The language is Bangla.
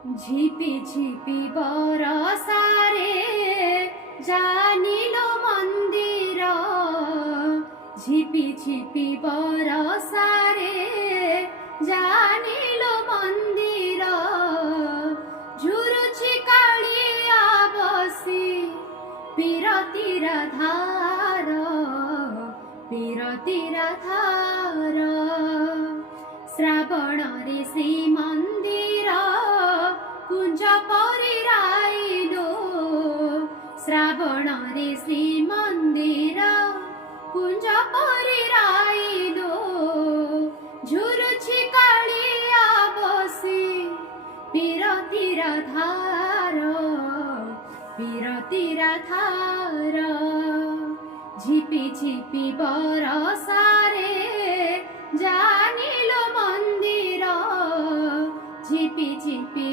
ঝিপি ঝিপি বরষারে জানিল মন্দির, ঝিপি ঝিপি বরষারে জানিল মন্দির। ঝুরুছি কাଳିଆ বসি বিরতির ধার, বিরতির ধার। ଶ୍ରାବଣରେ ଶ୍ରୀମନ୍ଦିର କୁଞ୍ଜ ପରି ରାଇଲୋ, ଶ୍ରାବଣରେ ଶ୍ରୀମନ୍ଦିର କୁଞ୍ଜ ପରି ରାଇଲୋ। ଝୁରୁଛି କାଳିଆ ବସି ବିରତିର ଧାର, ବିରତିର ଧାର। ঝিপি ঝিপি বরষারে জানিল মন্দির, ঝিপি ঝিপি